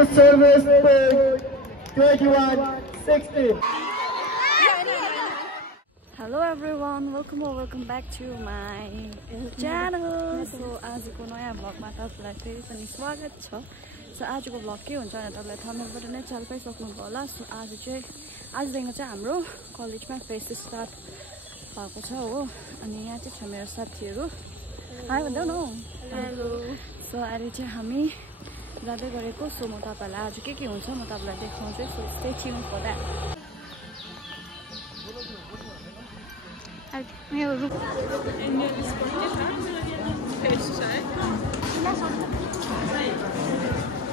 New service page 2160. Hello everyone, welcome back to my channel. So आजको नयाँ भ्लगमा तपाईलाई फेरि पनि स्वागत छ। सो आजको भ्लग के हुन्छ भने तपाईलाई थम्बनेलबाट नै चाल पाइसक्नुभयो होला। सो आजदेखि चाहिँ हाम्रो कलेजमा फेस्ट स्टार्ट भएको छ हो। अनि यहाँ चाहिँ छ मेरो साथीहरु। हाय भन्दै न। हेलो। सो अहिले चाहिँ हामी जाँदै गरेको। सो म तपाईलाई आज के हुन्छ म तपाईलाई देखाउँछु। So stay tune for that.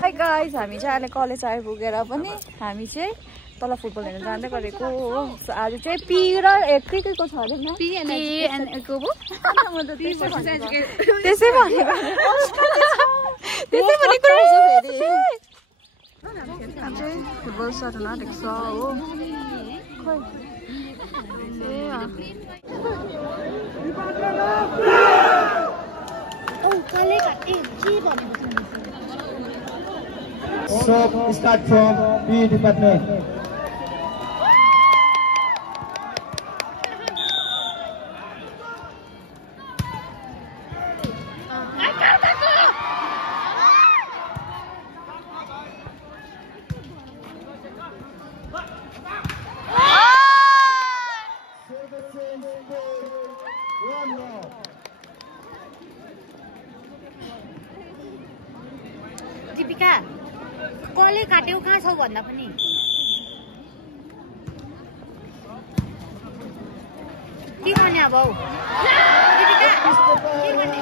Hi guys, हामी चाहिँ अहिले कलेज आइपुगेर पनि हामी चाहिँ तल फुटबल हेर्न जाँदै गरेको हो। सो आज चाहिँ पी र के को छ अरे न? पी एन्ड एको हो। म त त्यसै भनेको। त्यसै भनेको फेरि। चाहिँ फुटबल स्टार्ट हुन आँटेको छ हो। खोइ So start from B department. Deepika कले काट्यौ कहाँ छौ भन्दा पनि के गर्ने अब दीपिका के गर्ने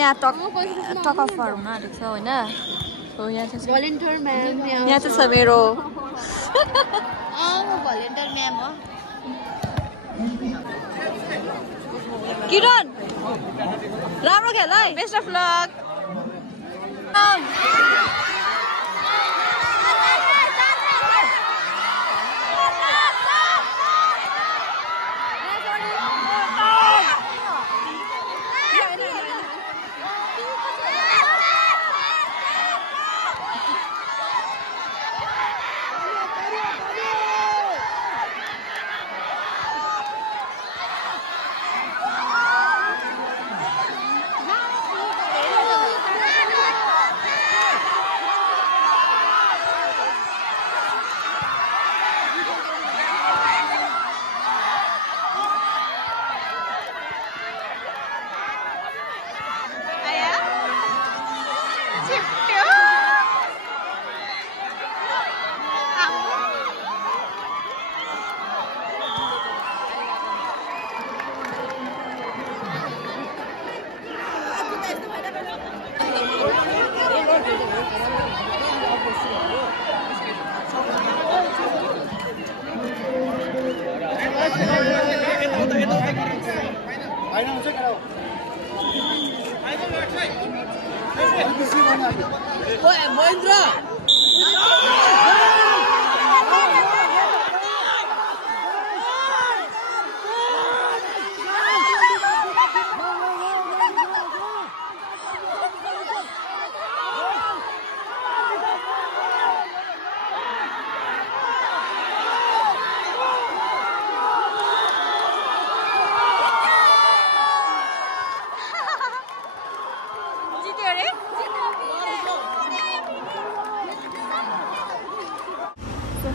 यहाँ टक अफर हुन आँटेको छ होइन। हो यहाँ चाहिँ भलिन्टियर म्याम यहाँ चाहिँ छ मेरो म भलिन्टियर म्याम हो। किरण राम्रो खेल है। Best of lock.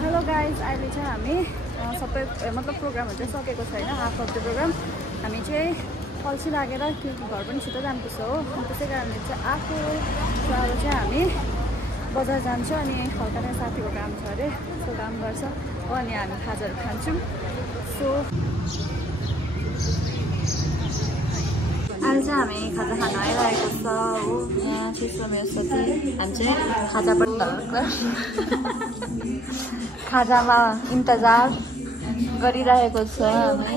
Hello guys, अहिले चाहिँ हामी सबै मतलब प्रोग्रामहरू चाहिँ सकेको छैन। हाफ अफ द प्रोग्राम हामी चाहिँ अल्छी लागेर किनकि घर पनि छिटो जानुपर्छ हो। त्यसै कारणले चाहिँ आएको। सो अब चाहिँ हामी बजार जान्छौँ अनि हल्का नै साथीको काम छ अरे, सो काम गर्छ हो। अनि हामी खाजाहरू खान्छौँ। सो अहिले चाहिँ हामी खाजा खान आइरहेको छ हो। यहाँ चाहिँ मेरो साथी हामी चाहिँ खाजा पनि खाजामा इन्तजार गरिरहेको छ हामी।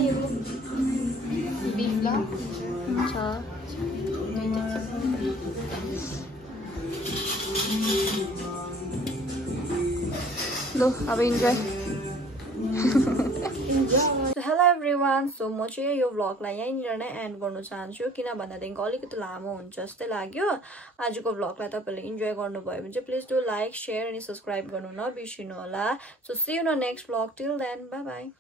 लो अब enjoy. So hello everyone so म चाहिँ यो भ्लगलाई यहीँनिर नै एन्ड गर्न चाहन्छु किन भन्दादेखिको अलिकति लामो हुन्छ जस्तै लाग्यो आजको भ्लगलाई तपाईँले इन्जोय गर्नुभयो भने चाहिँ प्लिज डु लाइक शेयर अनि सब्सक्राइब गर्नु नबिर्सिनु होला so see you in next vlog till then bye by